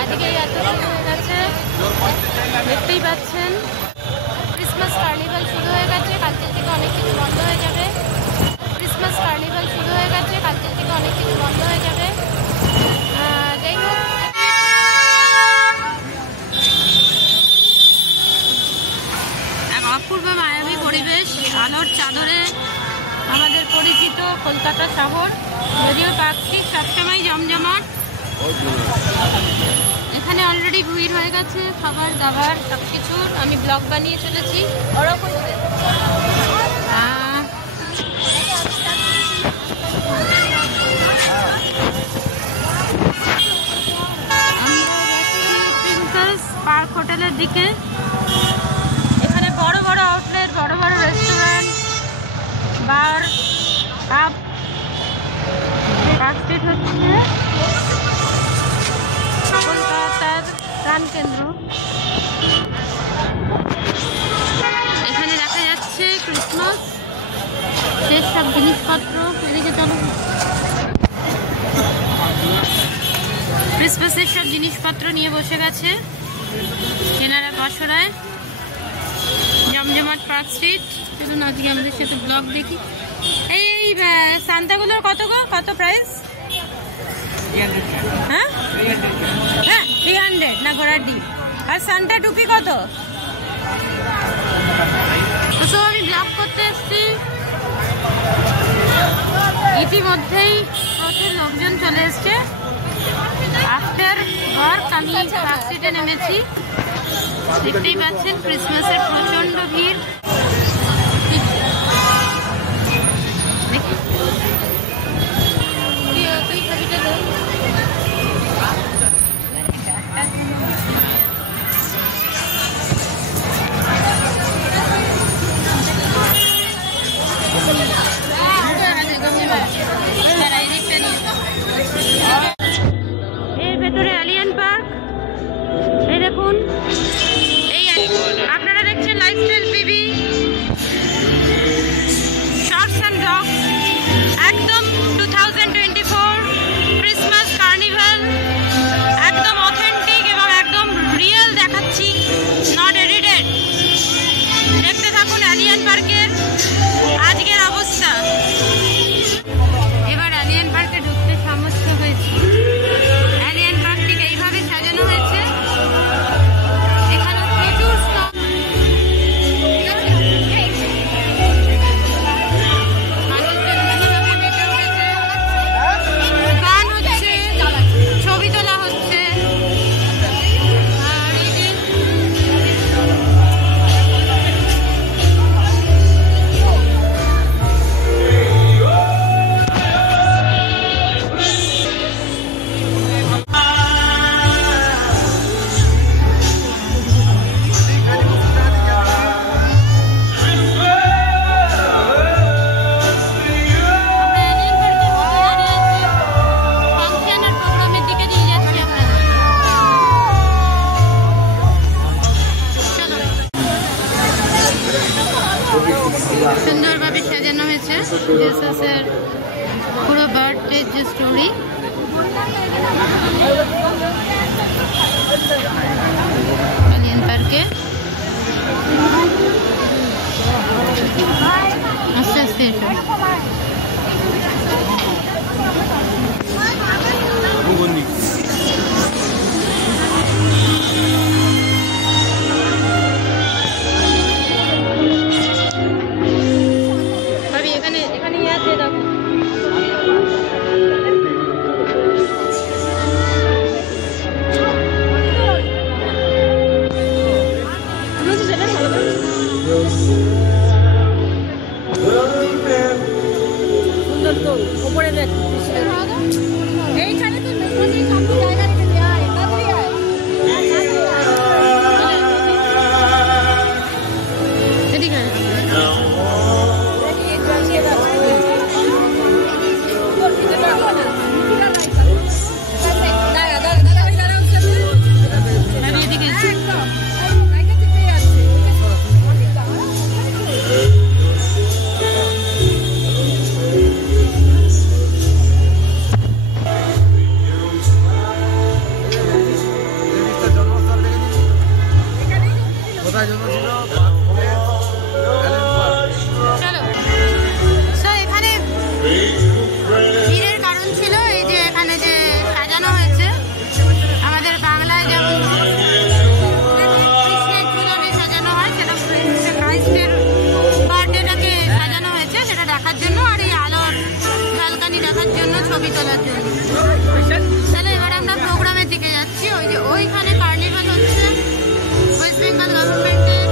আজকে এত শুরু হয়ে গেছে, দেখতেই পাচ্ছেন। ক্রিসমাস কার্নিভাল শুরু হয়ে গেছে, কালকের থেকে অনেক কিছু বন্ধ হয়ে যাবে। ক্রিসমাস কার্নিভাল শুরু হয়ে গেছে, কালকের থেকে অনেক কিছু বন্ধ হয়ে যাবে। যাই হোক, এক অপূর্ব মায়াবী পরিবেশ, আলোর চাদরে আমাদের পরিচিত কলকাতা শহর। যদিও পার্ক স্ট্রিট সবসময় জমজমাট, এখানে অলরেডি ভিড় হয়ে গেছে খাবার দাবার সব কিছুর। আমি ব্লগ বানিয়ে চলেছি। প্রিন্সেস পার্ক হোটেলের দিকে। এখানে বড় বড় আউটলেট, বড় বড় রেস্টুরেন্ট, বার, পাব। পার্ক স্ট্রিট হচ্ছে কলকাতার প্রাণকেন্দ্র। এখানে দেখা যাচ্ছে ক্রিসমাস শেষ সব জিনিসপত্র। এদিকে চলো, ক্রিসমাসের সব জিনিসপত্র নিয়ে বসে গেছে কেনারা বছরায়। জমজমাট পার্ক স্ট্রিট। চলুন আজকে আমাদের সাথে ব্লগ দেখি। এই সান্তাগুলোর কত প্রাইস? হ্যাঁ হ্যাঁ 300 না ঘোড়ার ডিম। আর সান্তা টুপি কত? তো আমি ব্লগ করতে এসেছি। ইতিমধ্যেই প্রচুর লোকজন চলে এসছে। আফটার ওয়ার্ক আমি পার্ক স্ট্রিটে নেমেছি। দেখতেই পাচ্ছেন ক্রিসমাসের প্রচন্ড ভিড়। তুই ছবিটা দেখ। এর ভেতরে এলিয়েন পার্ক। এই দেখুন, এই আপনারা দেখছেন lifestyle PB shorts and blogs. একদম 2024 ক্রিসমাস কার্নিভাল, একদম অথেন্টিক এবং একদম রিয়েল দেখাচ্ছি, নট এডিটেড। দেখতে থাকুন এলিয়েন পার্কের আজকের অবস্থা। এবার এলিয়েন পার্কে ঢুকতে সমস্যা হয়েছে। এলিয়েন পার্কটিকে এইভাবে সাজানো হয়েছে। এখানে প্রচুর স্টল, গান হচ্ছে, ছবি তোলা হচ্ছে। আর এই যে সুন্দরভাবে সাজানো হয়েছে জেসাসের পুরো বার্থডে যে স্টোরি। এলিয়েন পার্কে আস্তে আস্তে এসো। এখানে আছে দেখো। সুন্দর তো উপরে দেখ। এইখানে তো জায়গা রেখে দেওয়া হয়। এদিকে সো এখানে ভিড়ের কারণ ছিল এই যে এখানে যে সাজানো হয়েছে আমাদের বাংলায় যেমন কৃষ্ণের ঝুলনে সাজানো হয়, সেটা ক্রাইস্টের বার্থডেটাকে সাজানো হয়েছে সেটা দেখার জন্য, আর এই আলোর ঝলকানি দেখার জন্য, ছবি তোলার জন্য। তাহলে এবার আমরা প্রোগ্রামের দিকে যাচ্ছি। ওই যে ওইখানে কার্নিভাল হচ্ছে ওয়েস্ট বেঙ্গল গভর্নমেন্টের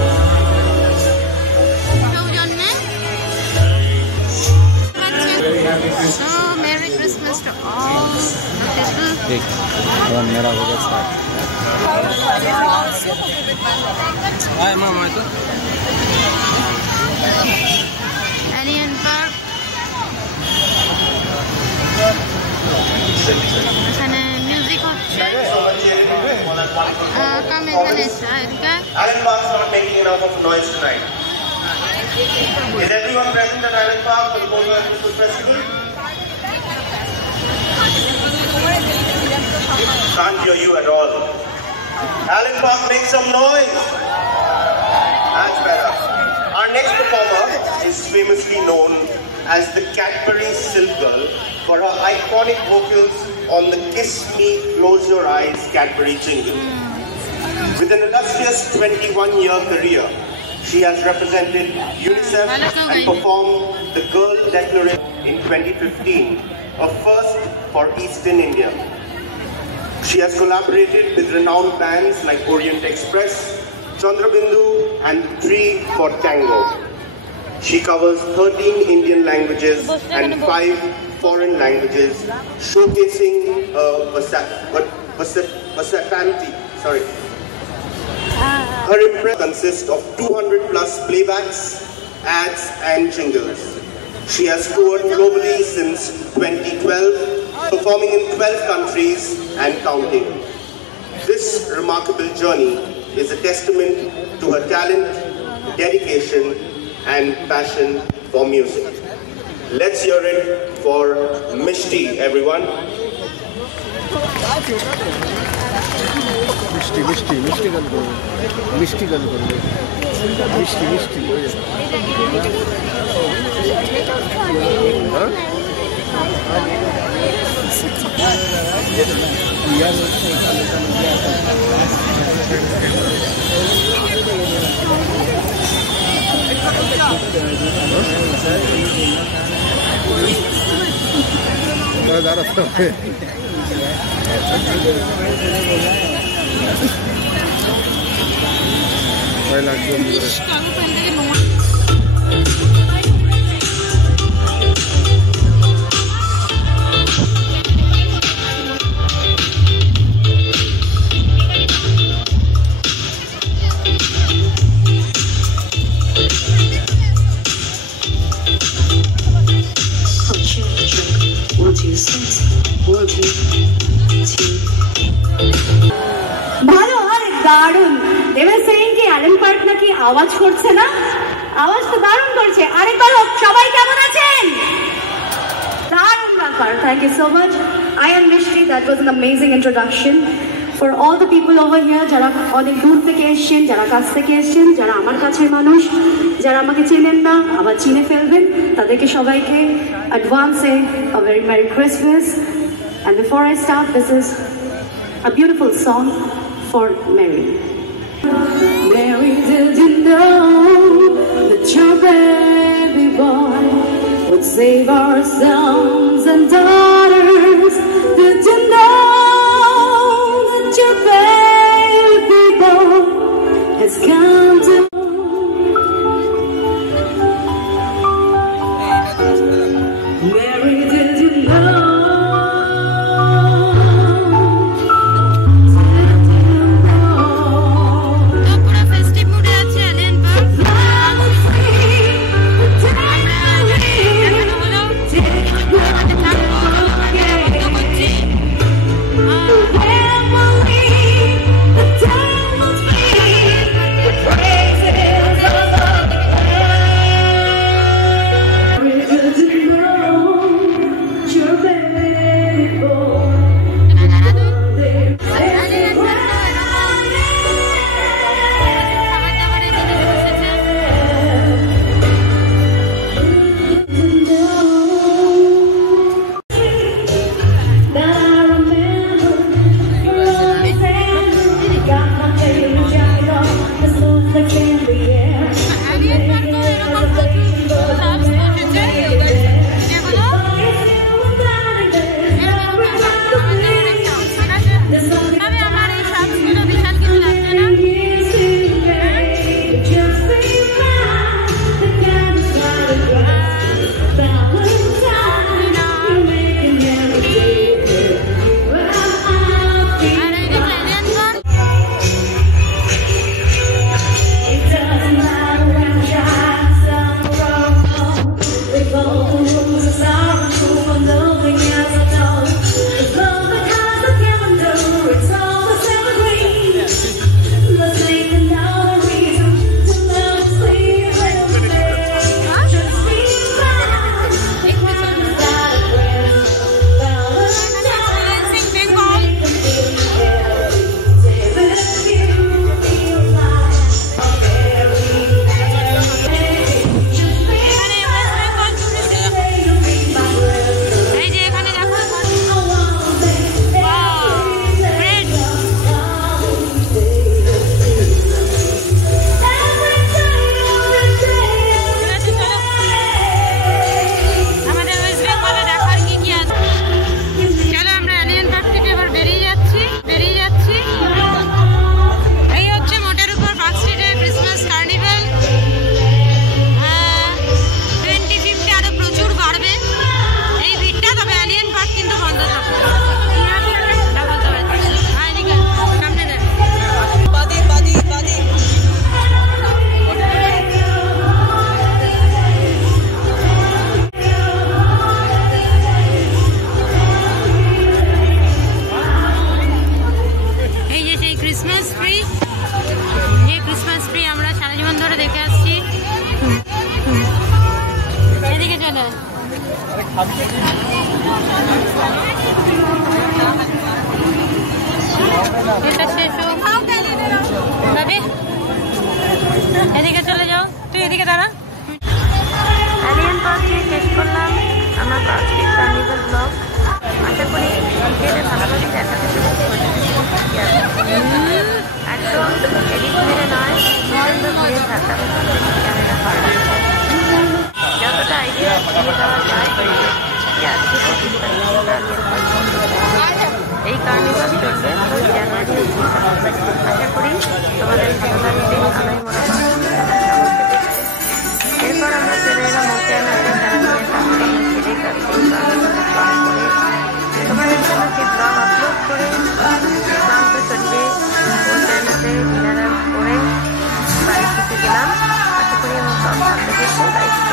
সৌজন্যে। So Merry Christmas to all people. मेरा हो गया स्टार्ट। हाय मामा तो Alien Park। এখানে মিউজিক হচ্ছে। কাম এখানে এদিকে। Allen Park's not making enough of noise tonight. Is everyone present at Allen Park for the Polar Christmas Festival? Can't hear you at all. Allen Park, make some noise. That's better. Our next performer is famously known as the Cadbury Silk Girl for her iconic vocals on the Kiss Me, Close Your Eyes Cadbury jingle. With an illustrious 21-year career, she has represented UNICEF and performed the Girl Declaration in 2015, a first for Eastern India. She has collaborated with renowned bands like Orient Express, Chandrabindu and Tree for Tango. She covers 13 Indian languages and 5 foreign languages, showcasing versatility. Her impress consists of 200 plus playbacks, ads and jingles. She has toured globally since 2012, performing in 12 countries and counting. This remarkable journey is a testament to her talent, dedication and passion for music. Let's hear it for Mishti, everyone. मिष्टी गल करो मिष्टी ভালো আর দারুণ। দেবেন সেইং কি Allen park নাকি আওয়াজ করছে না? আওয়াজ তো দারুণ করছে। আরেকবার সবাই কেমন আছেন? দারুণ ব্যাপার। Thank you so much. I am Mishti. That was an amazing introduction. For all the people over here, যারা অনেক দূর থেকে এসেছেন, যারা কাছ থেকে এসেছেন, যারা আমার কাছের মানুষ, যারা আমাকে চেনেন না আবার চিনে ফেলবেন, তাদেরকে সবাইকে অ্যাডভান্সে a very Merry Christmas. And before I start, this is a beautiful song for Mary. Mary, did you know that your baby boy would save our sons and daughters? Did you know that your baby boy has come to Mary, did you know? Yeah. এদিকে চলে এদিকে চলে যাও, তুই এদিকে দাঁড়া। অ্যালিয়েন পার্কে শেষ করলাম আমরা পার্কের কার্নিভাল ব্লগ। আশা করি ভিডিওটা ভালোভাবে দেখাতে একদম এডিট মেরে নয়, প্রচণ্ড ভিড়ে থাকা যতটা আইডিয়া দিয়ে দেওয়া যায় আজকে 25 তারিখ এই কার্নিভাল চলবে 10 জানুয়ারি। আশা করি তোমাদের ভালো লাগবে। আলাই মনে এরপর আমরা চলে এলাম মোটানাতে তোমাদের জন্য যে ব্লগ আপলোড করে ক্লান্ত শরীরে মোটানাতে ডিনার করে বাড়ি থেকে গেলাম। আশা করি আমার ব্লগ ভালো লেগেছে।